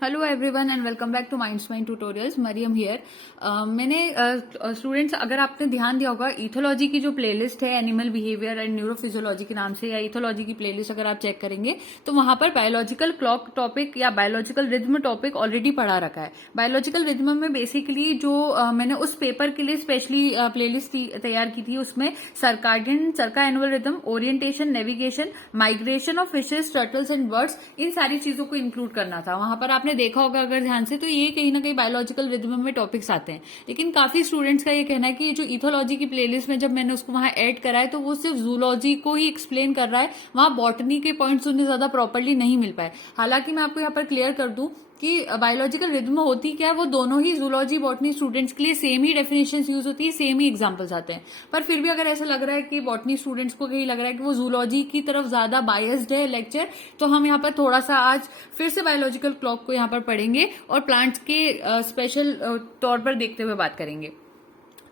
Hello everyone and welcome back to minds mind tutorials. Maryam here. मैंने students अगर आपने ध्यान दिया होगा इथोलॉजी की जो प्लेलिस्ट है एनिमल बिहेवियर एंड न्यूरोफिजियोलॉजी के नाम से, या इथोलॉजी की प्लेलिस्ट अगर आप चेक करेंगे तो वहां पर बायोलॉजिकल क्लॉक टॉपिक या बायोलॉजिकल रिद्म टॉपिक ऑलरेडी पढ़ा रखा है। बायोलॉजिकल रिद्म में बेसिकली जो मैंने उस पेपर के लिए स्पेशली प्लेलिस्ट तैयार की थी, उसमें circadian, circa annual rhythm, orientation, navigation, migration of fishes, turtles and birds, इन सारी चीजों को इंक्लूड करना था। वहां पर आपने देखा होगा अगर ध्यान से, तो ये कहीं ना कहीं बायोलॉजिकल रिदम में टॉपिक्स आते हैं। लेकिन काफी स्टूडेंट्स का ये कहना है कि जो इथोलॉजी की प्लेलिस्ट में जब मैंने उसको वहां ऐड करा है तो वो सिर्फ जूलॉजी को ही एक्सप्लेन कर रहा है, वहां बॉटनी के पॉइंट्स उन्हें ज्यादा प्रॉपरली नहीं मिल पाए। हालांकि मैं आपको यहाँ पर क्लियर कर दूं कि बायोलॉजिकल रिदम होती क्या है, वो दोनों ही जूलॉजी बॉटनी स्टूडेंट्स के लिए सेम ही डेफिनेशंस यूज होती है, सेम ही एग्जांपल्स आते हैं। पर फिर भी अगर ऐसा लग रहा है कि बॉटनी स्टूडेंट्स को कहीं लग रहा है कि वो जूलॉजी की तरफ ज्यादा बायस्ड है लेक्चर, तो हम यहाँ पर थोड़ा सा आज फिर से बायोलॉजिकल क्लॉक को यहाँ पर पढ़ेंगे और प्लांट्स के स्पेशल तौर पर देखते हुए बात करेंगे।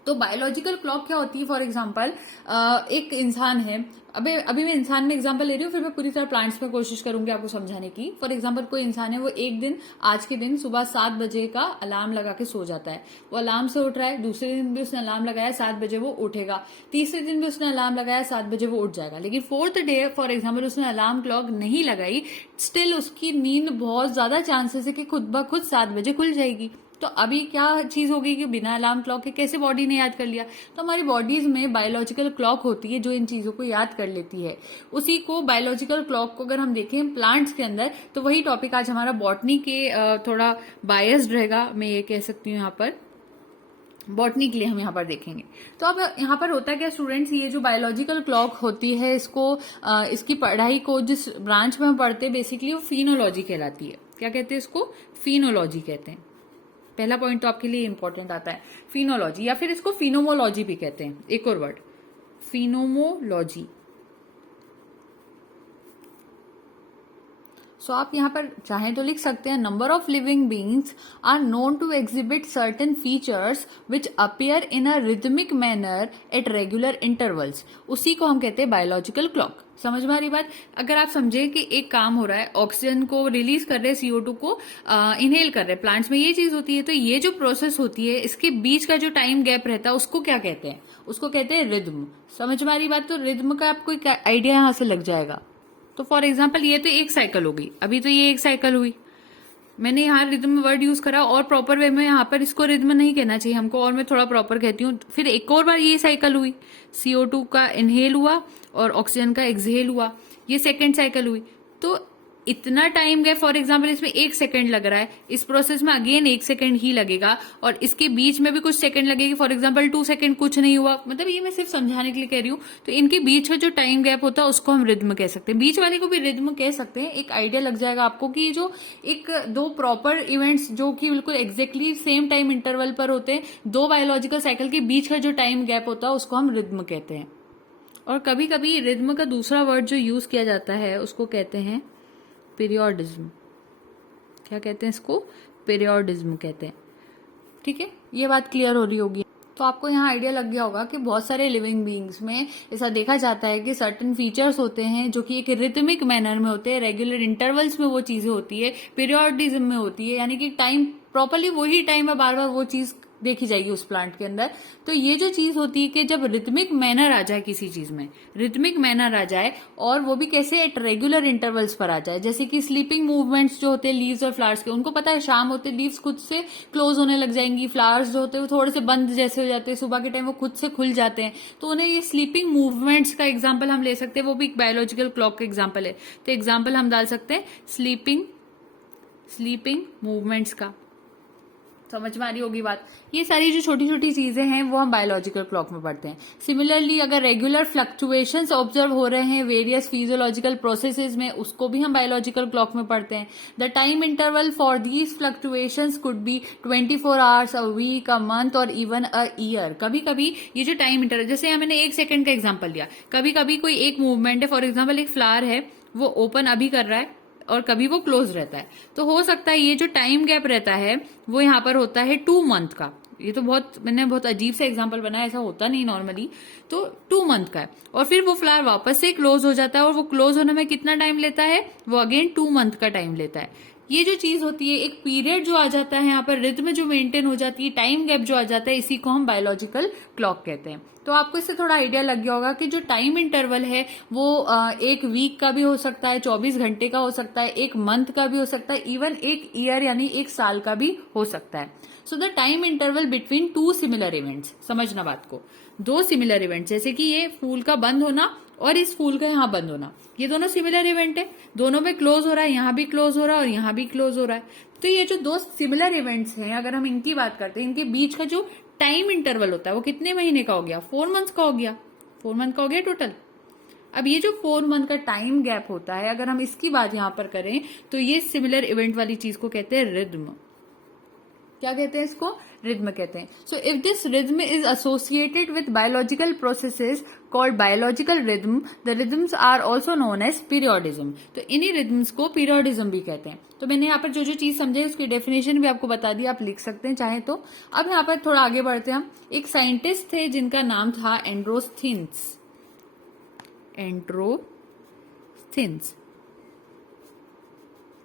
तो बायोलॉजिकल क्लॉक क्या होती है? फॉर एग्जाम्पल एक इंसान है, अभी मैं इंसान में एग्जांपल ले रही हूँ, फिर मैं पूरी तरह प्लांट्स में कोशिश करूंगी आपको समझाने की। फॉर एग्जांपल कोई इंसान है, वो एक दिन, आज के दिन सुबह 7 बजे का अलार्म लगा के सो जाता है। वो अलार्म से उठ रहा है, दूसरे दिन भी उसने अलार्म लगाया 7 बजे वो उठेगा, तीसरे दिन भी उसने अलार्म लगाया 7 बजे वो उठ जाएगा। लेकिन फोर्थ डे फॉर एग्जाम्पल उसने अलार्म क्लॉक नहीं लगाई, स्टिल उसकी नींद बहुत ज्यादा चांसेस है कि खुद ब खुद 7 बजे खुल जाएगी। तो अभी क्या चीज होगी कि बिना अलार्म क्लॉक के कैसे बॉडी ने याद कर लिया? तो हमारी बॉडीज में बायोलॉजिकल क्लॉक होती है जो इन चीजों को याद कर लेती है। उसी को बायोलॉजिकल क्लॉक को अगर हम देखें प्लांट्स के अंदर, तो वही टॉपिक आज हमारा बॉटनी के थोड़ा बायस्ड रहेगा, मैं ये कह सकती हूँ। यहाँ पर बॉटनी के लिए हम यहाँ पर देखेंगे। तो अब यहाँ पर होता है क्या स्टूडेंट्स, ये जो बायोलॉजिकल क्लॉक होती है, इसको इसकी पढ़ाई को जिस ब्रांच में हम पढ़ते हैं बेसिकली वो फिनोलॉजी कहलाती है। क्या कहते हैं इसको? फिनोलॉजी कहते हैं। पहला पॉइंट तो आपके लिए इंपॉर्टेंट आता है, फिनोलॉजी, या फिर इसको फिनोमोलॉजी भी कहते हैं। एक और वर्ड, फिनोमोलॉजी। सो आप यहाँ पर चाहें तो लिख सकते हैं, number of living beings are known to exhibit certain features which appear in a rhythmic manner at regular intervals. उसी को हम कहते हैं बायोलॉजिकल क्लॉक। समझ में आ रही बात? अगर आप समझे कि एक काम हो रहा है, ऑक्सीजन को रिलीज कर रहे हैं, CO2 को इनहेल कर रहे हैं, प्लांट्स में ये चीज होती है, तो ये जो प्रोसेस होती है इसके बीच का जो टाइम गैप रहता है उसको क्या कहते हैं? उसको कहते हैं रिदम। समझ में आ रही बात? तो रिदम का आपको एक आइडिया यहां से लग जाएगा। तो फॉर एग्जाम्पल ये तो एक साइकिल हो गई, अभी तो ये एक साइकिल हुई, मैंने यहाँ रिदम वर्ड यूज करा, और प्रॉपर वे में यहाँ पर इसको रिदम नहीं कहना चाहिए हमको, और मैं थोड़ा प्रॉपर कहती हूँ। फिर एक और बार ये साइकिल हुई, CO2 का इनहेल हुआ और ऑक्सीजन का एक्सहेल हुआ, ये सेकेंड साइकिल हुई। तो इतना टाइम गया, फॉर एग्जाम्पल इसमें 1 सेकेंड लग रहा है, इस प्रोसेस में अगेन 1 सेकेंड ही लगेगा, और इसके बीच में भी कुछ सेकेंड लगेगी। फॉर एग्जाम्पल 2 सेकेंड कुछ नहीं हुआ, मतलब ये मैं सिर्फ समझाने के लिए कह रही हूँ। तो इनके बीच का जो टाइम गैप होता है उसको हम रिदम कह सकते हैं, बीच वाले को भी रिदम कह सकते हैं। एक आइडिया लग जाएगा आपको कि जो एक दो प्रॉपर इवेंट्स जो कि बिल्कुल एग्जैक्टली सेम टाइम इंटरवल पर होते हैं, 2 बायोलॉजिकल साइकिल के बीच का जो टाइम गैप होता है उसको हम रिदम कहते हैं। और कभी कभी रिदम का दूसरा वर्ड जो यूज किया जाता है उसको कहते हैं पीरियोडिज्म। क्या कहते हैं इसको? पीरियोडिज्म कहते हैं। ठीक है, ये बात क्लियर हो रही होगी। तो आपको यहाँ आइडिया लग गया होगा कि बहुत सारे लिविंग बीइंग्स में ऐसा देखा जाता है कि सर्टेन फीचर्स होते हैं जो कि एक रिथमिक मैनर में होते हैं, रेगुलर इंटरवल्स में वो चीजें होती है, पीरियोडिज्म में होती है, यानी कि टाइम प्रॉपरली वही टाइम है, बार बार वो चीज देखी जाएगी उस प्लांट के अंदर। तो ये जो चीज होती है कि जब रिथमिक मैनर आ जाए किसी चीज में, रिथमिक मैनर आ जाए, और वो भी कैसे? एट रेगुलर इंटरवल्स पर आ जाए। जैसे कि स्लीपिंग मूवमेंट्स जो होते हैं लीव्स और फ्लावर्स के, उनको पता है शाम होते लीव्स खुद से क्लोज होने लग जाएंगी, फ्लावर्स जो होते हैं वो थोड़े से बंद जैसे हो जाते हैं, सुबह के टाइम वो खुद से खुल जाते हैं। तो उन्हें ये स्लीपिंग मूवमेंट्स का एग्जाम्पल हम ले सकते हैं, वो भी एक बायोलॉजिकल क्लॉक का एग्जाम्पल है। तो एग्जाम्पल हम डाल सकते हैं स्लीपिंग मूवमेंट्स का। समझ में आ रही होगी बात? ये सारी जो छोटी छोटी चीजें हैं वो हम बायोलॉजिकल क्लॉक में पढ़ते हैं। सिमिलरली अगर रेगुलर फ्लक्चुएशंस ऑब्जर्व हो रहे हैं वेरियस फिजियोलॉजिकल प्रोसेसेस में, उसको भी हम बायोलॉजिकल क्लॉक में पढ़ते हैं। The time interval for these fluctuations could be 24 hours, a week, a month और इवन अ ईयर। कभी कभी ये जो टाइम इंटरवल, जैसे मैंने 1 सेकेंड का एग्जाम्पल लिया, कभी कभी कोई एक मूवमेंट है, फॉर एग्जाम्पल एक फ्लावर है वो ओपन अभी कर रहा है और कभी वो क्लोज रहता है, तो हो सकता है ये जो टाइम गैप रहता है वो यहाँ पर होता है 2 मंथ का। ये तो मैंने बहुत अजीब सा एग्जांपल बनाया, ऐसा होता नहीं नॉर्मली। तो 2 मंथ का है, और फिर वो फ्लावर वापस से क्लोज हो जाता है, और वो क्लोज होने में कितना टाइम लेता है? वो अगेन 2 मंथ का टाइम लेता है। ये जो चीज होती है, एक पीरियड जो आ जाता है यहाँ पर, रिद्म जो मेंटेन हो जाती है, टाइम गैप जो आ जाता है, इसी को हम बायोलॉजिकल क्लॉक कहते हैं। तो आपको इससे थोड़ा आइडिया लग गया होगा कि जो टाइम इंटरवल है वो एक वीक का भी हो सकता है, 24 घंटे का हो सकता है, एक मंथ का भी हो सकता है, इवन एक ईयर यानी एक साल का भी हो सकता है। So the time interval between two similar events, समझना बात को, दो सिमिलर इवेंट्स, जैसे कि ये फूल का बंद होना और इस फूल का यहाँ बंद होना, ये दोनों सिमिलर इवेंट है, दोनों में क्लोज हो रहा है, यहाँ भी क्लोज हो रहा है और यहाँ भी क्लोज हो रहा है। तो ये जो दो सिमिलर इवेंट्स हैं, अगर हम इनकी बात करते हैं, इनके बीच का जो टाइम इंटरवल होता है वो कितने महीने का हो गया? 4 मंथ्स का हो गया, 4 मंथ का हो गया टोटल। अब ये जो 4 मंथ का टाइम गैप होता है, अगर हम इसकी बात यहां पर करें तो ये सिमिलर इवेंट वाली चीज को कहते हैं रिद्म। क्या कहते हैं इसको? रिद्म कहते हैं। So if this rhythm is associated with biological processes called biological rhythm, the rhythms are also known as periodism. तो इन्हीं रिद्म्स को पीरियोडिज्म भी कहते हैं। तो मैंने यहाँ पर जो जो चीज समझे उसकी डेफिनेशन भी आपको बता दी, आप लिख सकते हैं चाहे तो। अब यहाँ पर थोड़ा आगे बढ़ते हैं हम। एक साइंटिस्ट थे जिनका नाम था एंड्रोस्थिन्स। एंड्रोस्थिन्स,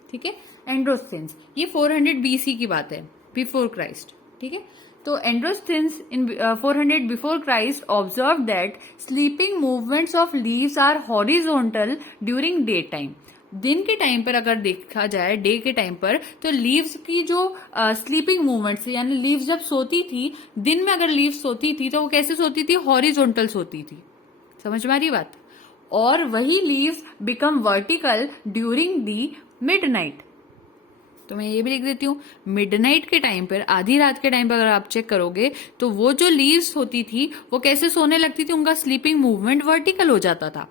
ठीक है, एंड्रोस्थिन्स। ये 400 BC की बात है, बिफोर क्राइस्ट, ठीक है। तो Androsthenes in 400 before Christ observe that sleeping movements of leaves are horizontal during day time. दिन के टाइम पर अगर देखा जाए, डे के टाइम पर, तो लीव्स की जो स्लीपिंग मूवमेंट्स, यानी लीव्स जब सोती थी, दिन में अगर लीव्स सोती थी तो वो कैसे सोती थी? हॉरिजॉन्टल सोती थी। समझ में आ रही बात? और वही leaves become vertical during the midnight. तो मैं ये भी लिख देती हूँ, मिडनाइट के टाइम पर, आधी रात के टाइम पर अगर आप चेक करोगे तो वो जो लीव्स होती थी वो कैसे सोने लगती थी? उनका स्लीपिंग मूवमेंट वर्टिकल हो जाता था,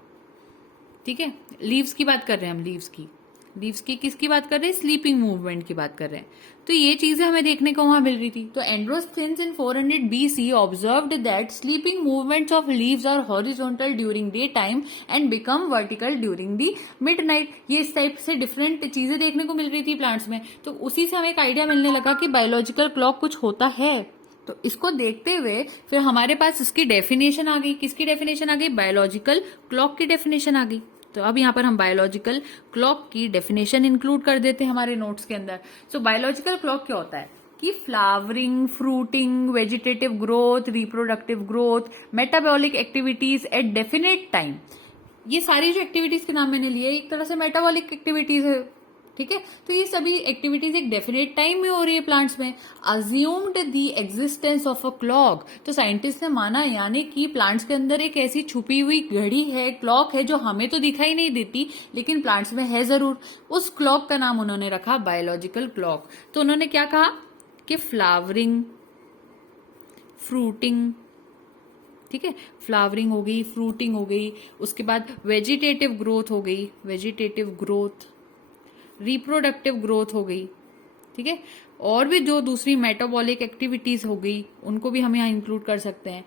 ठीक है। लीव्स की बात कर रहे हैं हम, लीव्स की किसकी बात कर रहे हैं? स्लीपिंग मूवमेंट की बात कर रहे हैं। तो ये चीजें हमें देखने को वहां मिल रही थी। तो Androsthenes in 400 BC observed that sleeping movements of leaves are horizontal during day time and become vertical during the midnight. ये इस टाइप से डिफरेंट चीजें देखने को मिल रही थी प्लांट्स में। तो उसी से हमें एक आइडिया मिलने लगा कि बायोलॉजिकल क्लॉक कुछ होता है। तो इसको देखते हुए फिर हमारे पास इसकी डेफिनेशन आ गई। किसकी डेफिनेशन आ गई? बायोलॉजिकल क्लॉक की डेफिनेशन आ गई। तो अब यहाँ पर हम बायोलॉजिकल क्लॉक की डेफिनेशन इंक्लूड कर देते हैं हमारे नोट्स के अंदर। सो बायोलॉजिकल क्लॉक क्या होता है कि flowering, fruiting, vegetative growth, reproductive growth, metabolic activities eight definite time, ये सारी जो एक्टिविटीज के नाम मैंने लिए एक तरह से मेटाबॉलिक एक्टिविटीज है, ठीक है। तो ये सभी एक्टिविटीज एक डेफिनेट टाइम में हो रही है प्लांट्स में। Assumed the existence of a clock, तो साइंटिस्ट ने माना, यानी कि प्लांट्स के अंदर एक ऐसी छुपी हुई घड़ी है, क्लॉक है, जो हमें तो दिखाई नहीं देती लेकिन प्लांट्स में है जरूर। उस क्लॉक का नाम उन्होंने रखा बायोलॉजिकल क्लॉक। तो उन्होंने क्या कहा कि फ्लावरिंग, फ्रूटिंग, ठीक है, फ्लावरिंग हो गई, फ्रूटिंग हो गई, उसके बाद वेजिटेटिव ग्रोथ हो गई, वेजिटेटिव ग्रोथ, रिप्रोडक्टिव ग्रोथ हो गई, ठीक है, और भी जो दूसरी मेटाबॉलिक एक्टिविटीज हो गई उनको भी हम यहाँ इंक्लूड कर सकते हैं,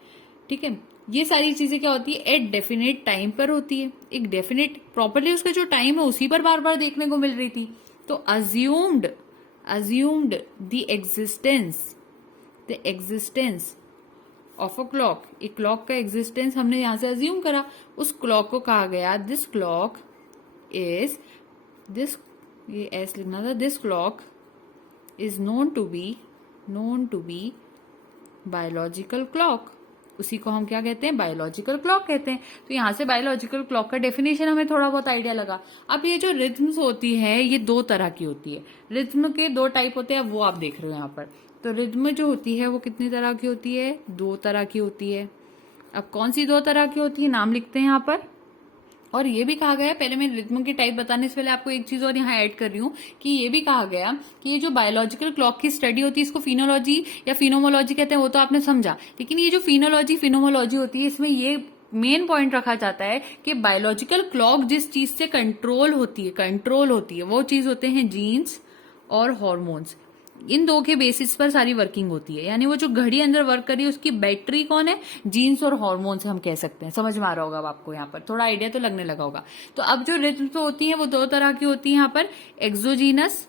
ठीक है। ये सारी चीजें क्या होती है? एट डेफिनेट टाइम पर होती है। एक डेफिनेट प्रॉपरली उसका जो टाइम है उसी पर बार बार देखने को मिल रही थी। तो assumed the existence of a clock, एक क्लॉक का एग्जिस्टेंस हमने यहां से अज्यूम करा। उस क्लॉक को कहा गया दिस क्लॉक इज दिस, ये एस लिखना था, this clock is known to be biological clock. उसी को हम क्या कहते हैं? बायोलॉजिकल क्लॉक कहते हैं। तो यहां से बायोलॉजिकल क्लॉक का डेफिनेशन हमें थोड़ा बहुत आइडिया लगा। अब ये जो रिथम्स होती है ये दो तरह की होती है। रिथम के दो टाइप होते हैं, वो आप देख रहे हो यहाँ पर। तो रिथम जो होती है वो कितनी तरह की होती है? 2 तरह की होती है। अब कौन सी 2 तरह की होती है? नाम लिखते हैं यहाँ पर। और ये भी कहा गया, पहले मैं रिथम की टाइप बताने से पहले आपको एक चीज और यहाँ ऐड कर रही हूँ कि ये भी कहा गया कि ये जो बायोलॉजिकल क्लॉक की स्टडी होती है इसको फिनोलॉजी या फिनोमोलॉजी कहते हैं, वो तो आपने समझा। लेकिन ये जो फिनोलॉजी फिनोमोलॉजी होती है इसमें ये मेन पॉइंट रखा जाता है कि बायोलॉजिकल क्लॉक जिस चीज से कंट्रोल होती है वो चीज होते हैं जीन्स और हॉर्मोन्स। इन 2 के बेसिस पर सारी वर्किंग होती है। यानी वो जो घड़ी अंदर वर्क कर रही है उसकी बैटरी कौन है? जीन्स और हार्मोन्स हम कह सकते हैं। समझ में आ रहा होगा अब आपको, यहाँ पर थोड़ा आइडिया तो लगने लगा होगा। तो अब जो रिथम तो होती है वो 2 तरह की होती है यहाँ पर, एक्सोजीनस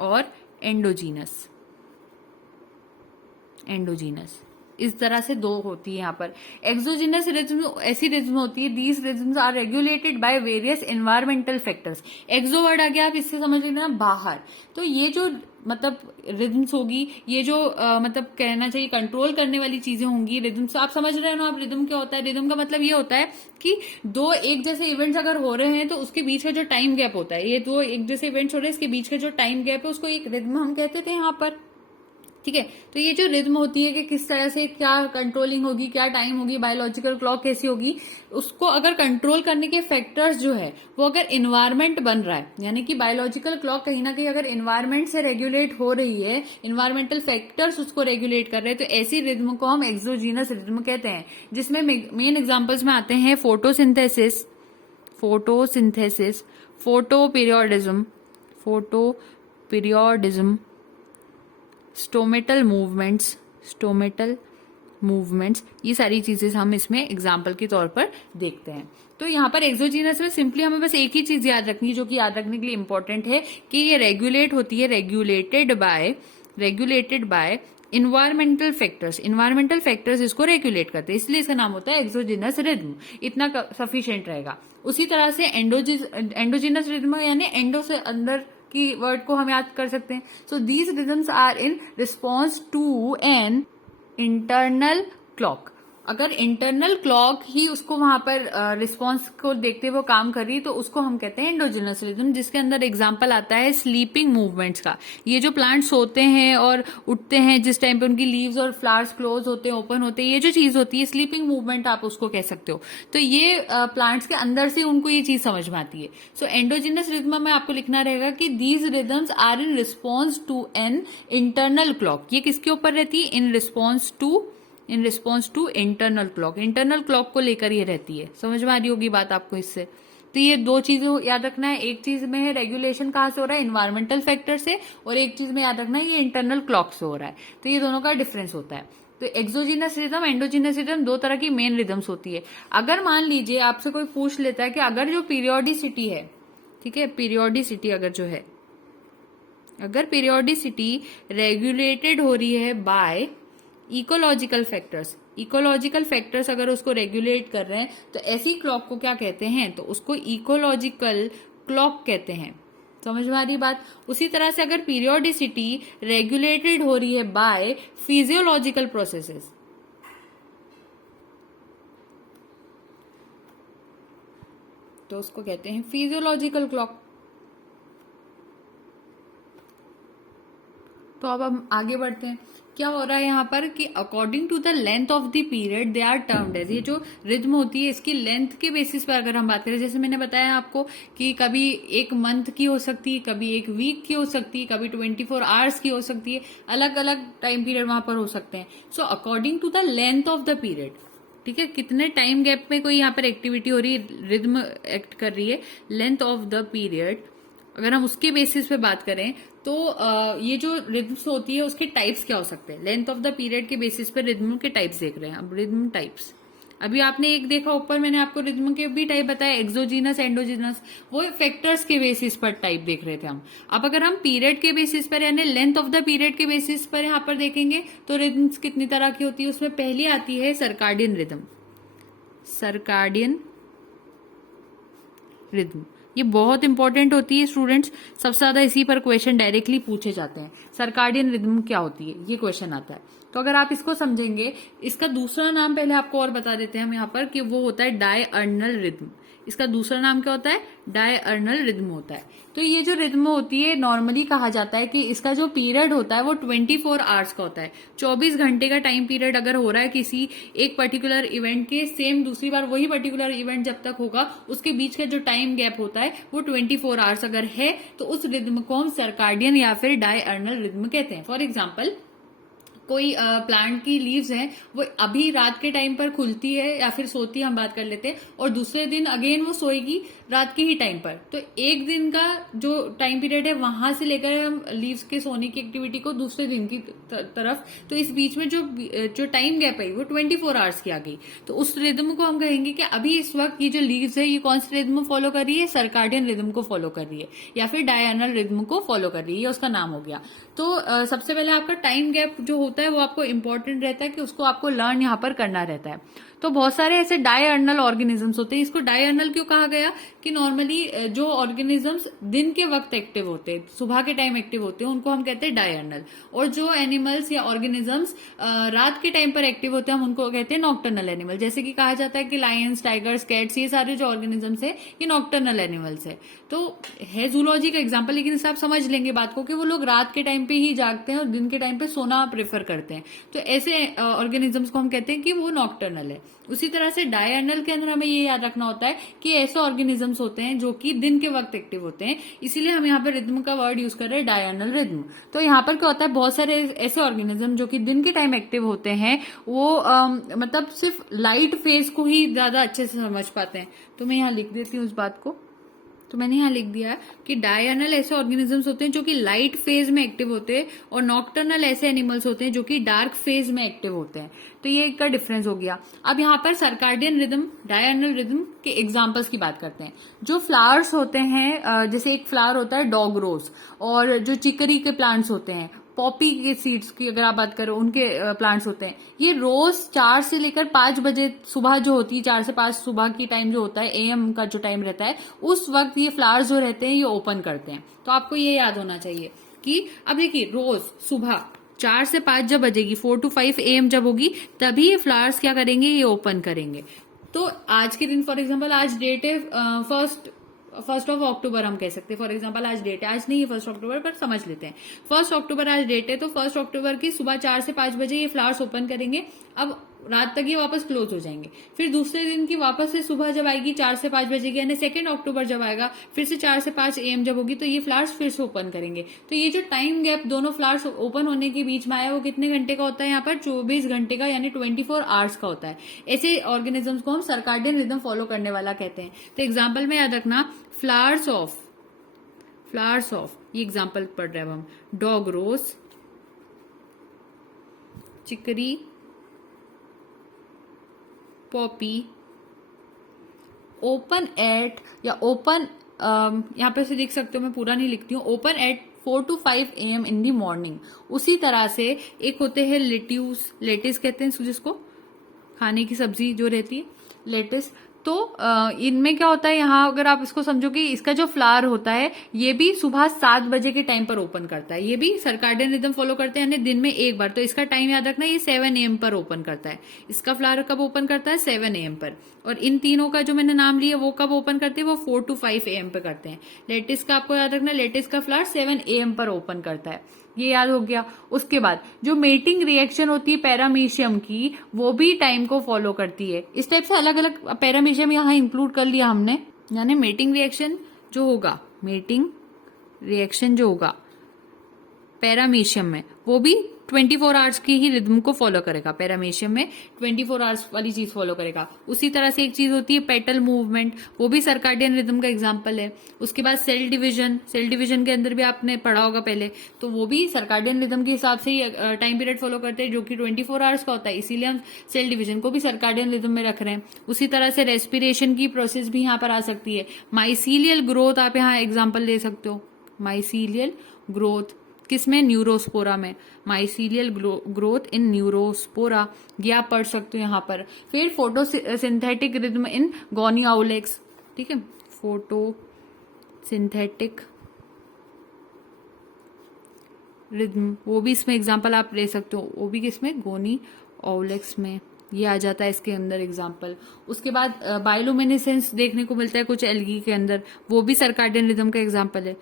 और एंडोजीनस। इस तरह से दो होती है यहाँ पर। एक्सोजीनस रिदम ऐसी रिदम होती है, these rhythms are regulated by various environmental factors. Exo word आ गया, आप इससे समझ लेना बाहर। तो ये जो मतलब रिदम्स होगी, ये जो मतलब कहना चाहिए कंट्रोल करने वाली चीजें होंगी रिदम्स। आप समझ रहे हो ना आप रिदम क्या होता है? रिदम का मतलब ये होता है कि दो एक जैसे इवेंट्स अगर हो रहे हैं तो उसके बीच का जो टाइम गैप होता है, ये दो एक जैसे इवेंट्स हो रहे हैं इसके बीच का जो टाइम गैप है उसको एक रिदम हम कहते थे यहाँ पर। ठीक है, तो ये जो रिदम होती है कि किस तरह से क्या कंट्रोलिंग होगी, क्या टाइम होगी, बायोलॉजिकल क्लॉक कैसी होगी, उसको अगर कंट्रोल करने के फैक्टर्स जो है वो अगर इन्वायरमेंट बन रहा है, यानी कि बायोलॉजिकल क्लॉक कहीं ना कहीं अगर इन्वायरमेंट से रेगुलेट हो रही है, इन्वायरमेंटल फैक्टर्स उसको रेगुलेट कर रहे हैं, तो ऐसी रिदम को हम एक्सोजीनस रिदम कहते हैं। जिसमें मेन एग्जाम्पल्स में आते हैं फोटोसिंथेसिस, फोटोपीरियोडिज्म, स्टोमेटल मूवमेंट्स, ये सारी चीजें हम इसमें एग्जाम्पल के तौर पर देखते हैं। तो यहाँ पर एक्सोजीनस में सिंपली हमें बस एक ही चीज याद रखनी है, जो कि याद रखने के लिए इंपॉर्टेंट है, कि ये रेगुलेट होती है, रेगुलेटेड बाय इन्वायरमेंटल फैक्टर्स इसको रेगुलेट करते हैं, इसलिए इसका नाम होता है एक्सोजीनस रिदम। इतना सफिशिएंट रहेगा। उसी तरह से एंडोजीनस रिदम यानी एंडो से अंदर की वर्ड को हम याद कर सकते हैं। So these rhythms are in response to an internal clock. अगर इंटरनल क्लॉक ही उसको वहां पर रिस्पॉन्स को देखते हुए काम कर रही है तो उसको हम कहते हैं एंडोजिनस रिदम, जिसके अंदर एग्जांपल आता है स्लीपिंग मूवमेंट्स का। ये जो प्लांट सोते हैं और उठते हैं जिस टाइम पे उनकी लीव्स और फ्लावर्स क्लोज होते हैं, ओपन होते हैं, ये जो चीज होती है स्लीपिंग मूवमेंट आप उसको कह सकते हो। तो ये प्लांट्स के अंदर से उनको ये चीज समझ में आती है। सो एंडोजिनस रिदम में आपको लिखना रहेगा कि these rhythms are in response to an internal clock. ये किसके ऊपर रहती है? In response to internal clock को लेकर ये रहती है। समझ में आ रही होगी बात आपको इससे। तो ये दो चीजें याद रखना है, एक चीज में है रेगुलेशन कहाँ से हो रहा है, इन्वायरमेंटल फैक्टर से, और एक चीज में याद रखना है ये इंटरनल क्लॉक से हो रहा है। तो ये दोनों का डिफरेंस होता है। तो एक्सोजीनस रिदम, एंडोजीनस रिदम, दो तरह की मेन रिदम्स होती है। अगर मान लीजिए आपसे कोई पूछ लेता है कि अगर जो पीरियोडिसिटी है, ठीक है, पीरियोडिसिटी अगर पीरियोडिसिटी रेगुलेटेड हो रही है बाय इकोलॉजिकल फैक्टर्स अगर उसको रेगुलेट कर रहे हैं तो ऐसी क्लॉक को क्या कहते हैं? तो उसको इकोलॉजिकल क्लॉक कहते हैं। समझ में आ रही बात? उसी तरह से अगर पीरियोडिसिटी रेगुलेटेड हो रही है बाय फिजियोलॉजिकल प्रोसेसेस, तो उसको कहते हैं फिजियोलॉजिकल क्लॉक। तो अब हम आगे बढ़ते हैं। क्या हो रहा है यहाँ पर कि according to the length of the period they are termed as. ये जो रिदम होती है इसकी लेंथ के बेसिस पर अगर हम बात करें, जैसे मैंने बताया आपको कि कभी एक मंथ की हो सकती है, कभी एक वीक की हो सकती है, कभी 24 आवर्स की हो सकती है, अलग अलग टाइम पीरियड वहां पर हो सकते हैं। So according to the length of the period, ठीक है, कितने टाइम गैप में कोई यहाँ पर एक्टिविटी हो रही है, रिदम एक्ट कर रही है, लेंथ ऑफ द पीरियड, अगर हम उसके बेसिस पे बात करें तो ये जो रिदम्स होती है उसके टाइप्स क्या हो सकते हैं। लेंथ ऑफ द पीरियड के बेसिस पे रिदम के टाइप्स देख रहे हैं। अब रिदम टाइप्स, अभी आपने एक देखा ऊपर, मैंने आपको रिदम के भी टाइप बताया, एक्सोजीनस, एंडोजीनस, वो फैक्टर्स के बेसिस पर टाइप देख रहे थे हम। अब अगर हम पीरियड के बेसिस पर यानी लेंथ ऑफ द पीरियड के बेसिस पर यहाँ पर देखेंगे तो रिदम्स कितनी तरह की होती है। उसमें पहली आती है सर्काडियन रिदम। ये बहुत इंपॉर्टेंट होती है स्टूडेंट्स, सबसे ज्यादा इसी पर क्वेश्चन डायरेक्टली पूछे जाते हैं। सर्काडियन रिदम क्या होती है, ये क्वेश्चन आता है। तो अगर आप इसको समझेंगे, इसका दूसरा नाम पहले आपको और बता देते हैं हम यहाँ पर कि वो होता है डायअर्नल रिदम। इसका दूसरा नाम क्या होता है? डायअर्नल रिदम होता है। तो ये जो रिदम होती है नॉर्मली कहा जाता है कि इसका जो पीरियड होता है वो 24 आवर्स का होता है। 24 घंटे का टाइम पीरियड अगर हो रहा है किसी एक पर्टिकुलर इवेंट के, सेम दूसरी बार वही पर्टिकुलर इवेंट जब तक होगा उसके बीच का जो टाइम गैप होता है वो 24 आवर्स अगर है तो उस रिदम को हम सर्काडियन या फिर डायअर्नल रिदम कहते हैं। फॉर एग्जाम्पल, कोई प्लांट की लीव्स हैं वो अभी रात के टाइम पर खुलती है या फिर सोती है, हम बात कर लेते हैं, और दूसरे दिन अगेन वो सोएगी रात के ही टाइम पर। तो एक दिन का जो टाइम पीरियड है वहां से लेकर हम लीव्स के सोने की एक्टिविटी को दूसरे दिन की तरफ, तो इस बीच में जो टाइम गैप है वो 24 आवर्स की आ गई। तो उस रिदम को हम कहेंगे कि अभी इस वक्त ये जो लीव्स है ये कौन सी रिदम फॉलो कर रही है? सर्काडियन रिदम को फॉलो कर रही है या फिर डायअर्नल रिदम को फॉलो कर रही है, उसका नाम हो गया। तो सबसे पहले आपका टाइम गैप जो होता है होता है वो आपको इंपॉर्टेंट रहता है कि उसको आपको लर्न यहाँ पर करना रहता है। तो बहुत सारे ऐसे डायर्नल ऑर्गेनिजम्स होते हैं। इसको डायर्नल क्यों कहा गया कि नॉर्मली जो ऑर्गेनिजम्स दिन के वक्त एक्टिव होते हैं, सुबह के टाइम एक्टिव होते हैं, उनको हम कहते हैं डायर्नल। और जो एनिमल्स या ऑर्गेनिजम्स रात के टाइम पर एक्टिव होते हैं हम उनको कहते हैं नॉक्टर्नल एनिमल। जैसे कि कहा जाता है कि लायंस, टाइगर्स, कैट्स, ये सारे जो ऑर्गेनिजम्स है ये नॉक्टर्नल एनिमल्स है। तो है जूलॉजी का एग्जाम्पल, लेकिन इससे आप समझ लेंगे बात को कि वो लोग रात के टाइम पे ही जागते हैं और दिन के टाइम पे सोना प्रेफर करते हैं। तो ऐसे ऑर्गेनिजम्स को हम कहते हैं कि वो नॉक्टर्नल है। उसी तरह से डायर्नल के अंदर हमें ये याद रखना होता है कि ऐसे ऑर्गेनिजम्स होते हैं जो कि दिन के वक्त एक्टिव होते हैं, इसीलिए हम यहाँ पर रिद्म का वर्ड यूज कर रहे हैं, डायर्नल रिद्म। तो यहाँ पर क्या होता है, बहुत सारे ऐसे ऑर्गेनिज्म जो कि दिन के टाइम एक्टिव होते हैं वो मतलब सिर्फ लाइट फेज को ही ज्यादा अच्छे से समझ पाते हैं। तो मैं यहाँ लिख देती हूँ उस बात को। तो मैंने यहाँ लिख दिया कि डायर्नल ऐसे ऑर्गेनिजम्स होते हैं जो कि लाइट फेज में एक्टिव होते हैं और नॉक्टर्नल ऐसे एनिमल्स होते हैं जो कि डार्क फेज में एक्टिव होते हैं। तो ये एक का डिफरेंस हो गया। अब यहाँ पर सर्काडियन रिदम, डायर्नल रिदम के एग्जांपल्स की बात करते हैं। जो फ्लावर्स होते हैं, जैसे एक फ्लावर होता है डॉग रोज, और जो चिकरी के प्लांट्स होते हैं, पॉपी के सीड्स की अगर आप बात करो, उनके प्लांट्स होते हैं। ये रोज 4 से लेकर 5 बजे सुबह जो होती है, 4 से 5 सुबह की टाइम जो होता है, एएम का जो टाइम रहता है, उस वक्त ये फ्लावर्स जो रहते हैं ये ओपन करते हैं। तो आपको ये याद होना चाहिए कि अब देखिए रोज सुबह 4 से 5 जब बजेगी, 4 to 5 AM जब होगी, तभी ये फ्लावर्स क्या करेंगे, ये ओपन करेंगे। तो आज के दिन फॉर एग्जाम्पल आज डेट है फर्स्ट ऑफ अक्टूबर हम कह सकते हैं। फॉर एग्जाम्पल आज डेट है, आज नहीं है 1 अक्टूबर, पर समझ लेते हैं 1 अक्टूबर आज डेट है। तो 1 अक्टूबर की सुबह 4 से 5 बजे ये फ्लावर्स ओपन करेंगे। अब रात तक ये वापस क्लोज हो जाएंगे। फिर दूसरे दिन की वापस से सुबह जब आएगी 4 से 5 बजे की, यानी 2 अक्टूबर जब आएगा, फिर से 4 से 5 AM जब होगी, तो ये फ्लावर्स फिर से ओपन करेंगे। तो ये जो टाइम गैप दोनों फ्लावर्स ओपन होने के बीच में आया वो कितने घंटे का होता है, यहाँ पर 24 घंटे का, यानी 24 आवर्स का होता है। ऐसे ऑर्गेनिजम्स को हम सर्काडियन रिदम फॉलो करने वाला कहते हैं। तो एग्जाम्पल में याद रखना, फ्लावर्स ऑफ ये एग्जाम्पल पढ़ रहे हैं हम, dog rose, chicory, poppy, open at, या ओपन यहां पे से देख सकते हो, मैं पूरा नहीं लिखती हूँ, open at 4 to 5 AM in the morning. उसी तरह से एक होते हैं लेटिस कहते हैं जिसको खाने की सब्जी जो रहती है, लेटिस। तो इनमें क्या होता है, यहाँ अगर आप इसको समझो कि इसका जो फ्लावर होता है ये भी सुबह 7 बजे के टाइम पर ओपन करता है। ये भी सर्काडियन रिदम फॉलो करते हैं, यानी दिन में एक बार। तो इसका टाइम याद रखना, ये 7 AM पर ओपन करता है। इसका फ्लावर कब ओपन करता है, 7 AM पर। और इन तीनों का जो मैंने नाम लिया वो कब ओपन करते हैं, वो 4 to 5 AM पे करते हैं। लेटिस का आपको याद रखना, लेटिस का फ्लावर 7 AM पर ओपन करता है। ये याद हो गया। उसके बाद जो मेटिंग रिएक्शन होती है पैरामीशियम की, वो भी टाइम को फॉलो करती है। इस टाइप से अलग अलग पैरामीशियम यहाँ इंक्लूड कर लिया हमने, यानी मेटिंग रिएक्शन जो होगा पैरामीशियम में, वो भी 24 आवर्स की ही रिदम को फॉलो करेगा। पैरामीशियम में 24 आवर्स वाली चीज फॉलो करेगा। उसी तरह से एक चीज होती है पेटल मूवमेंट, वो भी सर्काडियन रिदम का एग्जांपल है। उसके बाद सेल डिवीजन के अंदर भी आपने पढ़ा होगा पहले, तो वो भी सर्काडियन रिदम के हिसाब से ही टाइम पीरियड फॉलो करते हैं, जो कि 24 आवर्स का होता है। इसीलिए हम सेल डिवीजन को भी सर्काडियन रिदम में रख रहे हैं। उसी तरह से रेस्पिरेशन की प्रोसेस भी यहाँ पर आ सकती है। माइसीलियल ग्रोथ आप यहाँ एग्जाम्पल ले सकते हो। माइसीलियल ग्रोथ किसमें, न्यूरोस्पोरा में। माइसीलियल ग्रोथ इन न्यूरोस्पोरा, ये आप पढ़ सकते हो यहाँ पर। फिर फोटोसिंथेटिक रिदम इन गोनियाउलेक्स, ठीक है, फोटोसिंथेटिक रिदम, वो भी इसमें एग्जांपल आप ले सकते हो। वो भी किसमें, गोनियाउलेक्स में, ये आ जाता है इसके अंदर एग्जाम्पल। उसके बाद बायोलुमिनेसेंस देखने को मिलता है कुछ एल्गी के अंदर, वो भी सर्काडियन रिदम का एग्जाम्पल है।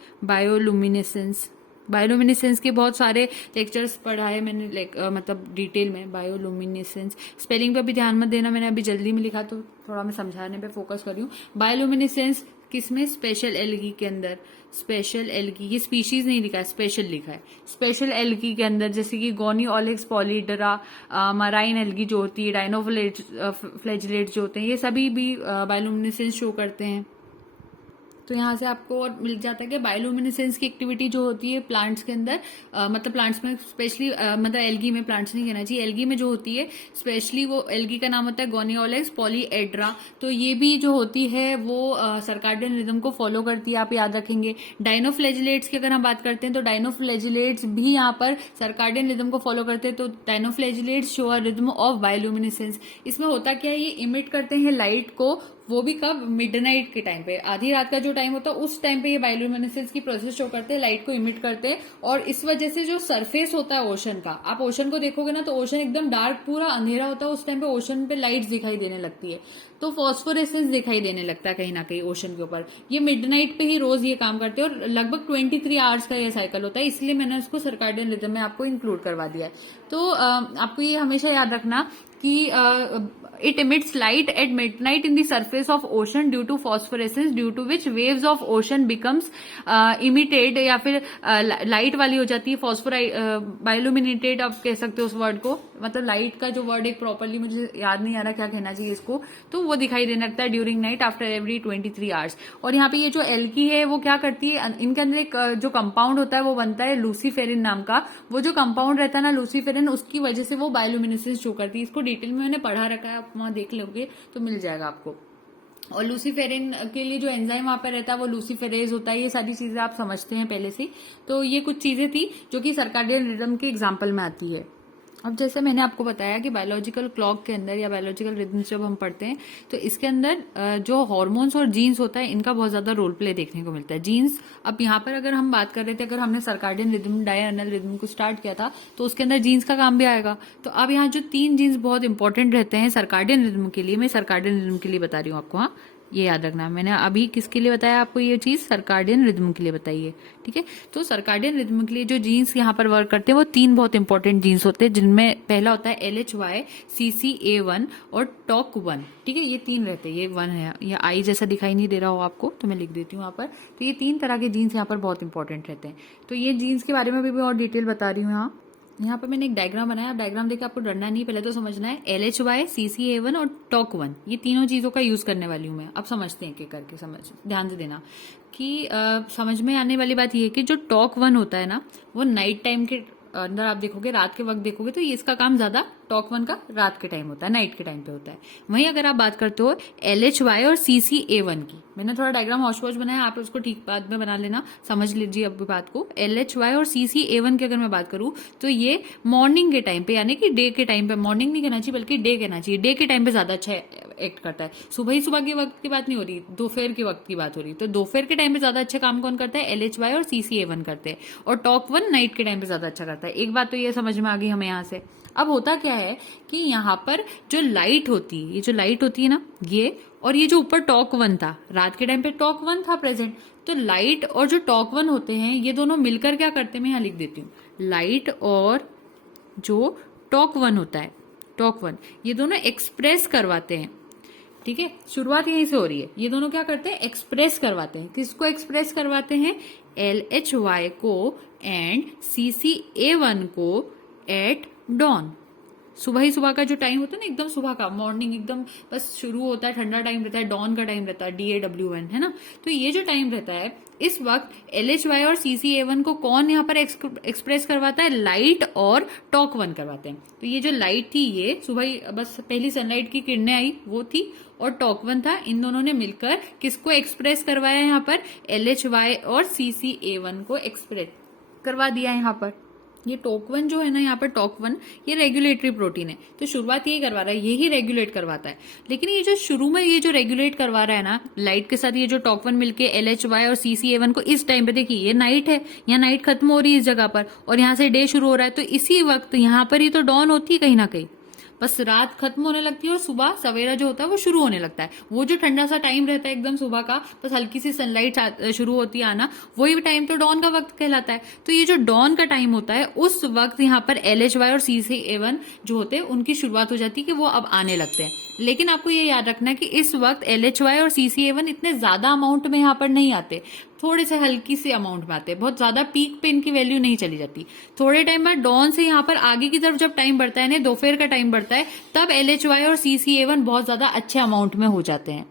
बायोलुमिनेसेंस के बहुत सारे लेक्चर्स पढ़ाए मैंने, मतलब डिटेल में। बायोलुमिनेसेंस स्पेलिंग पे भी ध्यान मत देना, मैंने अभी जल्दी में लिखा तो थोड़ा मैं समझाने पे फोकस कर रही हूँ। बायोलुमिनेसेंस किसमें, स्पेशल एल्गी के अंदर। स्पेशल एल्गी, ये स्पीशीज नहीं लिखा है, स्पेशल लिखा है। स्पेशल एल्गी के अंदर जैसे कि गोनियोलेक्स पॉलीडरा, मराइन एल्गी जो होती है, डायनोफ्लैजिलेट जो होते हैं, ये सभी भी बायोलुमिनेसेंस शो करते हैं। तो यहाँ से आपको और मिल जाता है कि बायोल्यूमिनेसेंस की एक्टिविटी जो होती है प्लांट्स के अंदर, मतलब प्लांट्स में स्पेशली, मतलब एल्गी में, प्लांट्स नहीं कहना चाहिए, एल्गी में जो होती है स्पेशली, वो एल्गी का नाम होता है गोनियोलेक्स पॉलीएड्रा। तो ये भी जो होती है वो सर्काडियन रिदम को फॉलो करती है, आप याद रखेंगे। डायनोफ्लैजिलेट्स की अगर हम बात करते हैं तो डायनोफ्लैजिलेट्स भी यहाँ पर सर्काडियन रिदम को फॉलो करते हैं। तो dinoflagellates show a rhythm of bioluminescence. इसमें होता क्या है, ये इमिट करते हैं लाइट को, वो भी कब, मिडनाइट के टाइम पे, आधी रात का जो टाइम होता है उस टाइम पे ये बायोल्यूमिनेसेंस की प्रोसेस शो करते हैं, लाइट को इमिट करते हैं। और इस वजह से जो सरफेस होता है ओशन का, आप ओशन को देखोगे ना तो ओशन एकदम डार्क, पूरा अंधेरा होता है, उस टाइम पे ओशन पे लाइट दिखाई देने लगती है, तो फॉस्फोरेसेंस दिखाई देने लगता है कहीं ना कहीं ओशन के ऊपर। ये मिडनाइट पे ही रोज ये काम करते हैं और लगभग 23 आवर्स का ये साइकिल होता है, इसलिए मैंने उसको सर्काडियन रिदम में आपको इंक्लूड करवा दिया है। तो आपको ये हमेशा याद रखना कि it emits light at midnight in the surface of ocean due to phosphorescence, due to which waves of ocean becomes emitted, या फिर लाइट वाली हो जाती है, बायोल्यूमिनेटेड आप कह सकते हो उस वर्ड को, मतलब लाइट का जो वर्ड एक प्रॉपरली मुझे याद नहीं आ रहा क्या कहना चाहिए इसको, तो वो दिखाई देने लगता है during night after every 23 hours. और यहाँ पे ये जो एल्गी है वो क्या करती है, इनके अंदर एक जो कंपाउंड होता है वो बनता है लूसीफेरिन नाम का। वो जो कंपाउंड रहता है ना लूसीफेरिन, उसकी वजह से वो बायोल्यूमिनेसेंस शो करती है। इसको डिटेल में मैंने पढ़ा रखा है, आप वहां देख लोगे तो मिल जाएगा आपको। और लूसीफेरिन के लिए जो एंजाइम वहां पर रहता है वो लूसीफेरेज होता है। ये सारी चीजें आप समझते हैं पहले से। तो ये कुछ चीजें थी जो कि सर्काडियन रिदम के एग्जाम्पल में आती है। अब जैसे मैंने आपको बताया कि बायोलॉजिकल क्लॉक के अंदर या बायोलॉजिकल रिदम्स जब हम पढ़ते हैं तो इसके अंदर जो हार्मोन्स और जीन्स होता है इनका बहुत ज्यादा रोल प्ले देखने को मिलता है। जीन्स, अब यहाँ पर अगर हम बात कर रहे थे, अगर हमने सर्काडियन रिदम, डायर्नल रिदम को स्टार्ट किया था तो उसके अंदर जीन्स का काम भी आएगा। तो अब यहाँ जो 3 जीन्स बहुत इंपॉर्टेंट रहते हैं सर्काडियन रिदम के लिए, मैं सर्काडियन रिदम के लिए बता रही हूँ आपको। हाँ, ये याद रखना, मैंने अभी किसके लिए बताया आपको, ये चीज सर्काडियन रिदम के लिए बताई है, ठीक है। तो सर्काडियन रिदम के लिए जो जीन्स यहाँ पर वर्क करते हैं वो 3 बहुत इंपॉर्टेंट जीन्स होते हैं, जिनमें पहला होता है LHY, CCA1 और TOC1, ठीक है। ये 3 रहते हैं, ये 1 है, ये आई जैसा दिखाई नहीं दे रहा हो आपको तो मैं लिख देती हूँ यहाँ पर। तो ये 3 तरह के जीन्स यहाँ पर बहुत इंपॉर्टेंट रहते हैं। तो ये जीन्स के बारे में भी और डिटेल बता रही हूँ। यहाँ पर मैंने एक डायग्राम बनाया, डायग्राम देख आपको डरना नहीं, पहले तो समझना है LHY, CCA1 और TOC1, ये तीनों चीजों का यूज करने वाली हूँ मैं। अब समझते हैं एक करके, समझ ध्यान से देना कि समझ में आने वाली बात ये है कि जो TOC1 होता है ना वो नाइट टाइम के अंदर आप देखोगे, रात के वक्त देखोगे तो ये इसका काम ज्यादा TOC1 का रात के टाइम होता है, नाइट के टाइम पे होता है। वहीं अगर आप बात करते हो LHY और CCA1 की, मैंने थोड़ा डायग्राम हौश-पौश बनाया, आप उसको ठीक बाद में बना लेना, समझ लीजिए अब बात को। LHY और CCA1 की अगर मैं बात करूं तो ये मॉर्निंग के टाइम पे, यानी कि डे के टाइम पे, मॉर्निंग नहीं कहना चाहिए बल्कि डे कहना चाहिए, डे के टाइम पे ज्यादा अच्छा एक्ट करता है। सुबह ही सुबह के वक्त की बात नहीं हो रही, दोपहर के वक्त की बात हो रही। तो दोपहर के टाइम पे ज्यादा अच्छा काम कौन करता है, LHY और CCA1 करते हैं, और TOC1 नाइट के टाइम पे ज्यादा अच्छा करता है। एक बात तो ये समझ में आ गई हमें यहाँ से। अब होता क्या है कि यहाँ पर जो लाइट होती है, ये जो लाइट होती है ना, ये और ये जो ऊपर TOC1 था, रात के टाइम पे TOC1 था प्रेजेंट, तो लाइट और जो TOC1 होते हैं ये दोनों मिलकर क्या करते हैं, मैं यहाँ लिख देती हूँ, लाइट और जो TOC1 होता है, TOC1, ये दोनों एक्सप्रेस करवाते हैं, ठीक है। शुरुआत यहीं से हो रही है, ये दोनों क्या करते हैं, एक्सप्रेस करवाते हैं। किसको एक्सप्रेस करवाते हैं, LHY को एंड CCA1 को एट डॉन। सुबह ही सुबह का जो टाइम होता है ना, एकदम सुबह का, मॉर्निंग एकदम बस शुरू होता है, ठंडा टाइम रहता है, डॉन का टाइम रहता है, DAWN, है ना। तो ये जो टाइम रहता है इस वक्त LHY और CCA1 को कौन यहाँ पर एक्सप्रेस करवाता है, लाइट और TOC1 करवाते हैं। तो ये जो लाइट थी ये सुबह ही बस पहली सनलाइट की किरणें आई वो थी, और TOC1 था, इन दोनों ने मिलकर किसको एक्सप्रेस करवाया यहाँ पर, LHY और CCA1 को एक्सप्रेस करवा दिया यहाँ पर। ये TOC1 जो है ना, यहाँ पर TOC1 ये रेगुलेटरी प्रोटीन है, तो शुरुआत यही करवा रहा है, यही रेगुलेट करवाता है। लेकिन ये जो शुरू में ये जो रेगुलेट करवा रहा है ना लाइट के साथ, ये जो TOC1 मिलके LHY और CCA1 को, इस टाइम पे देखिए ये नाइट है, यहाँ नाइट खत्म हो रही है इस जगह पर, और यहाँ से डे शुरू हो रहा है, तो इसी वक्त यहाँ पर ही तो डॉन होती है कहीं ना कहीं, बस रात खत्म होने लगती है और सुबह सवेरा जो होता है वो शुरू होने लगता है। वो जो ठंडा सा टाइम रहता है एकदम सुबह का, बस हल्की सी सनलाइट शुरू होती है आना, वही टाइम तो डॉन का वक्त कहलाता है। तो ये जो डॉन का टाइम होता है उस वक्त यहाँ पर LHY और CCA1 जो होते हैं उनकी शुरुआत हो जाती है कि वो अब आने लगते हैं। लेकिन आपको ये याद रखना है कि इस वक्त LHY और CCA1 इतने ज्यादा अमाउंट में यहाँ पर नहीं आते, थोड़े से हल्की सी अमाउंट में आते हैं, बहुत ज्यादा पीक पे इनकी वैल्यू नहीं चली जाती। थोड़े टाइम बाद डॉन से यहाँ पर आगे की तरफ जब टाइम बढ़ता है, दोपहर का टाइम बढ़ता है, तब LHY और CCA1 बहुत ज्यादा अच्छे अमाउंट में हो जाते हैं।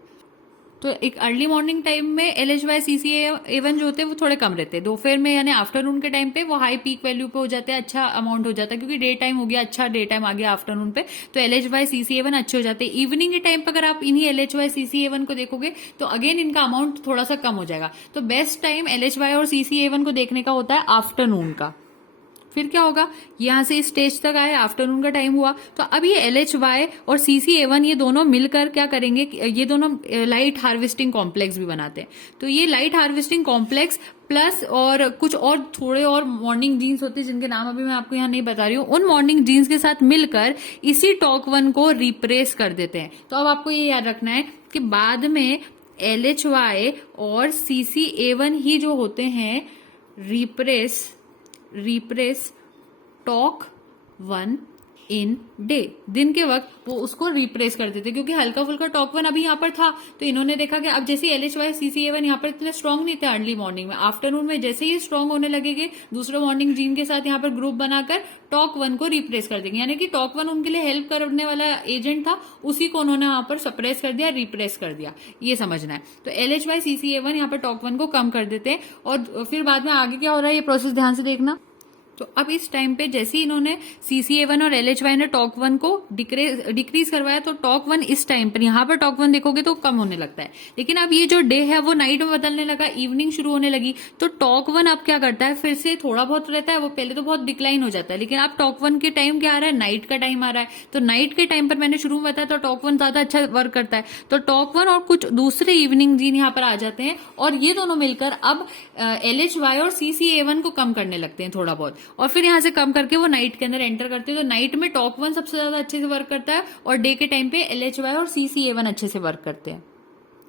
तो एक अर्ली मॉर्निंग टाइम में LH/CCA CCA1 जो होते हैं वो थोड़े कम रहते हैं। दोपहर में यानी आफ्टरनून के टाइम पे वो हाई पीक वैल्यू पे हो जाते हैं, अच्छा अमाउंट हो जाता है, क्योंकि डे टाइम हो गया, अच्छा डे टाइम आ गया आफ्टरनून पे, तो LH/CCA1 अच्छे हो जाते हैं। इवनिंग के टाइम पे अगर आप इन्हीं LH/CCA1 को देखोगे तो अगेन इनका अमाउंट थोड़ा सा कम हो जाएगा। तो बेस्ट टाइम LH/CCA और CCA1 को देखने का होता है आफ्टरनून का। फिर क्या होगा, यहां से इस स्टेज तक आए, आफ्टरनून का टाइम हुआ, तो अब ये LH/Y और CCA1 ये दोनों मिलकर क्या करेंगे, ये दोनों लाइट हार्वेस्टिंग कॉम्प्लेक्स भी बनाते हैं। तो ये लाइट हार्वेस्टिंग कॉम्प्लेक्स प्लस और कुछ और थोड़े और मॉर्निंग जीन्स होते हैं जिनके नाम अभी मैं आपको यहाँ नहीं बता रही हूँ, उन मॉर्निंग जीन्स के साथ मिलकर इसी TOC1 को रिप्रेस कर देते हैं। तो अब आपको ये याद रखना है कि बाद में LH/Y और CCA1 ही जो होते हैं रिप्रेस TOC1 इन डे, दिन के वक्त वो उसको रिप्रेस कर देते, क्योंकि हल्का फुल्का TOC1 अभी यहाँ पर था, तो इन्होंने देखा कि अब जैसे LH/Y CCA1 यहाँ पर इतने स्ट्रांग नहीं थे अर्ली मॉर्निंग में, आफ्टरनून में जैसे ही स्ट्रांग होने लगेंगे दूसरे मॉर्निंग जीन के साथ यहाँ पर ग्रुप बनाकर TOC1 को रिप्रेस कर देंगे, यानी कि TOC1 उनके लिए हेल्प करने वाला एजेंट था, उसी को उन्होंने यहाँ पर सप्रेस कर दिया, रिप्रेस कर दिया, ये समझना है। तो LH/Y CCA1 यहाँ पर TOC1 को कम कर देते हैं, और फिर बाद में आगे क्या हो रहा है ये प्रोसेस ध्यान से देखना। तो अब इस टाइम पे जैसे ही इन्होंने CCA1 और LH/Y ने TOC1 को डिक्रीज करवाया, तो TOC1 इस टाइम पर यहाँ पर TOC1 देखोगे तो कम होने लगता है, लेकिन अब ये जो डे है वो नाइट में बदलने लगा, इवनिंग शुरू होने लगी, तो TOC1 अब क्या करता है, फिर से थोड़ा बहुत रहता है, वो पहले तो बहुत डिक्लाइन हो जाता है, लेकिन अब TOC1 के टाइम क्या आ रहा है, नाइट का टाइम आ रहा है, तो नाइट के टाइम पर मैंने शुरू में बताया तो TOC1 ज्यादा अच्छा वर्क करता है, तो TOC1 और कुछ दूसरे इवनिंग जीन यहाँ पर आ जाते हैं, और ये दोनों मिलकर अब LH/Y और CCA1 को कम करने लगते हैं थोड़ा बहुत, और फिर यहां से कम करके वो नाइट के अंदर एंटर करते हैं। तो नाइट में TOC1 सबसे ज्यादा अच्छे से वर्क करता है, और डे के टाइम पे LH/Y और CCA1 अच्छे से वर्क करते हैं।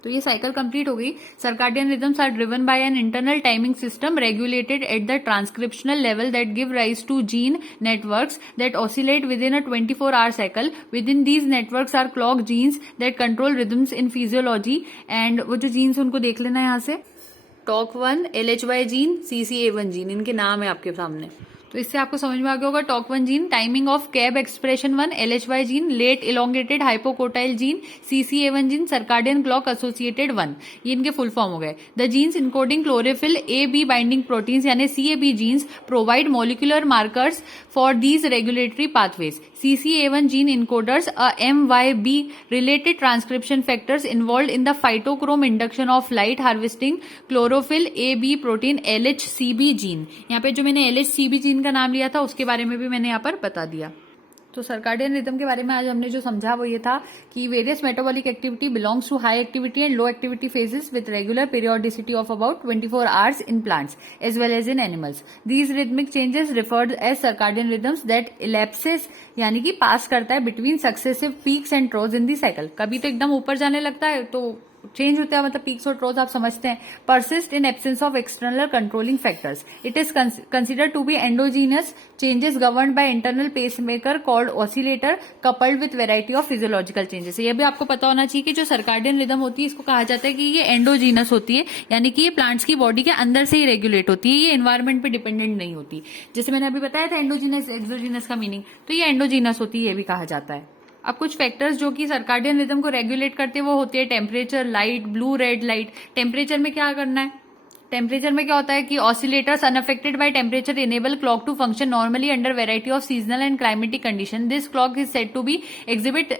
तो ये साइकिल कंप्लीट हो गई। Circadian rhythms are driven by an internal timing system regulated at the transcriptional level that give rise to gene networks that oscillate with in a 24-hour cycle. With in these networks are clock genes that control rhythms in physiology. And वो जो jeans उनको देख लेना है यहाँ से, TOC1, LH/Y gene, CCA1 gene, इनके नाम है आपके सामने। तो इससे आपको समझ में आ गया होगा, TOC1 gene timing of cab expression 1, LH/Y gene late elongated hypocotyl gene, CCA1 gene circadian clock associated 1, ये इनके फुल फॉर्म हो गए। The genes encoding chlorophyll A-B binding proteins यानी CAB genes provide molecular markers for these regulatory pathways. CCA1 gene encoders a MYB related transcription factors involved in the phytochrome induction of light harvesting chlorophyll A-B protein LHCB gene. यहाँ पे जो मैंने LHCB gene का नाम लिया था उसके बारे में भी मैंने यहाँ पर बता दिया। तो सर्काडियन रिदम के बारे में आज हमने जो समझा वो ये था कि various metabolic activity belongs to high activity and low activity phases with regular periodicity of about 24 hours in plants as well as in animals. These rhythmic changes referred as circadian rhythms that elapses यानी कि पास करता है between successive peaks and troughs in the cycle. कभी तो एकदम ऊपर जाने लगता है तो चेंज होता है, मतलब पीक्स और ट्रोज आप समझते हैं। Persist in absence of external controlling factors. It is considered to be endogenous changes governed by internal pacemaker called oscillator coupled with variety of physiological changes. ये भी आपको पता होना चाहिए कि जो सर्काडियन रिदम होती है इसको कहा जाता है कि ये एंडोजीनस होती है, यानी कि ये प्लांट्स की बॉडी के अंदर से ही रेगुलेट होती है, ये एनवायरमेंट पे डिपेंडेंट नहीं होती। जैसे मैंने अभी बताया था एंडोजीनस एक्सोजीनस का मीनिंग, तो ये एंडोजीनस होती है, ये भी कहा जाता है। अब कुछ फैक्टर्स जो कि सर्काडियन रिदम को रेगुलेट करते हैं वो होते हैं temperature, light, blue red light. Temperature में क्या करना है, टेम्परेचर में क्या होता है कि oscillators unaffected by temperature enable clock to function normally under variety of seasonal and climatic condition. This clock is said to be exhibit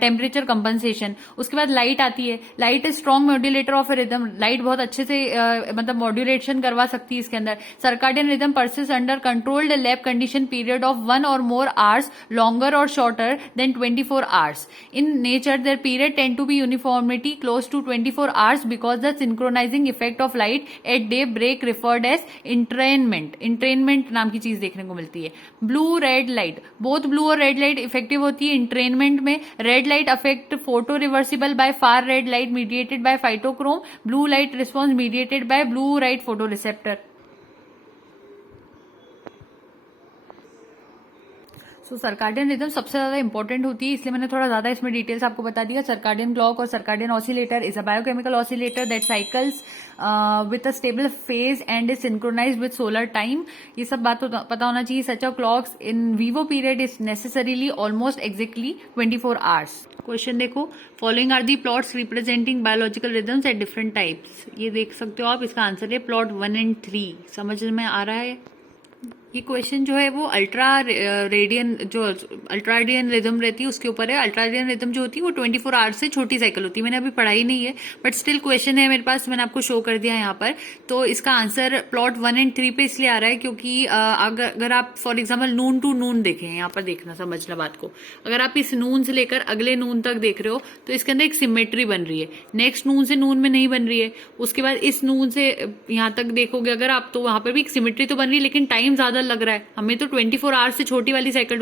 temperature compensation. उसके बाद लाइट आती है। Light is strong modulator of rhythm. Light बहुत अच्छे से मतलब modulation करवा सकती है इसके अंदर। Circadian rhythm persist under controlled lab condition period of 1 or more hours longer or shorter than 24 hours. In nature, their period tend to be uniformity close to 24 hours because the synchronizing effect of light at day break referred as entrainment नाम की चीज देखने को मिलती है। Blue red light, both blue और red light effective होती है इंट्रेनमेंट में। Red light affect photo reversible by far red light mediated by phytochrome. Blue light response mediated by blue light photo receptor. So circadian rhythm सबसे ज्यादा important होती है, इसलिए मैंने थोड़ा ज्यादा इसमें डिटेल्स आपको बता दिया। सर्काडियन क्लॉक और circadian oscillator is a biochemical oscillator that cycles with a stable phase and is synchronize with solar time. ये सब बात पता होना चाहिए। Such a clocks in vivo period is necessarily almost exactly 24 hours. Question देखो, following are the plots representing biological rhythms at different types. ये देख सकते हो आप, इसका आंसर है प्लॉट 1 and 3। समझ में आ रहा है? ये क्वेश्चन जो है वो अल्ट्रा रेडियन रिदम रहती है उसके ऊपर है। अल्ट्रा रेडियन रिदम जो होती है वो 24 आवर्स से छोटी साइकिल होती है। मैंने अभी पढ़ाई नहीं है, बट स्टिल क्वेश्चन है मेरे पास, मैंने आपको शो कर दिया यहाँ पर। तो इसका आंसर प्लॉट 1 and 3 पे इसलिए आ रहा है क्योंकि अगर आप फॉर एग्जाम्पल नून टू नून देखें, यहाँ पर देखना, समझना बात को। अगर आप इस नून से लेकर अगले नून तक देख रहे हो तो इसके अंदर एक सिमेट्री बन रही है। नेक्स्ट नून से नून में नहीं बन रही है। उसके बाद इस नून से यहाँ तक देखोगे अगर आप, तो वहां पर भी एक सिमेट्री तो बन रही है, लेकिन टाइम ज्यादा लग रहा है। हमें तो 24 आवर्स से छोटी वाली साइकिल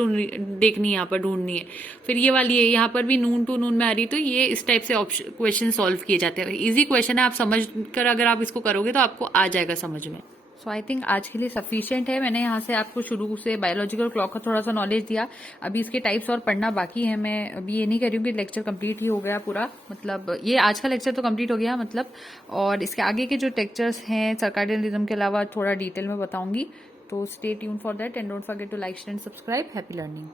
देखनी है, यहाँ पर ढूंढनी है। फिर ये वाली है, यहाँ पर भी नून टू नून में आ रही है। तो ये इस टाइप से क्वेश्चन सॉल्व किए जाते हैं। इजी क्वेश्चन है, आप समझ कर अगर आप इसको करोगे तो आपको आ जाएगा समझ में। सो आई थिंक आज के लिए सफिशिएंट है। मैंने यहाँ से आपको शुरू से बायोलॉजिकल क्लॉक का थोड़ा सा नॉलेज दिया। अभी इसके टाइप्स और पढ़ना बाकी है। मैं अभी ये नहीं कह रही हूँ कि लेक्चर कंप्लीट ही हो गया पूरा, मतलब ये आज का लेक्चर तो कंप्लीट हो गया मतलब। और इसके आगे के जो लेक्चर्स हैं सर्काडियन रिदम के अलावा थोड़ा डिटेल में बताऊंगी। तो stay tune for that and don't forget to like, share and subscribe. Happy learning.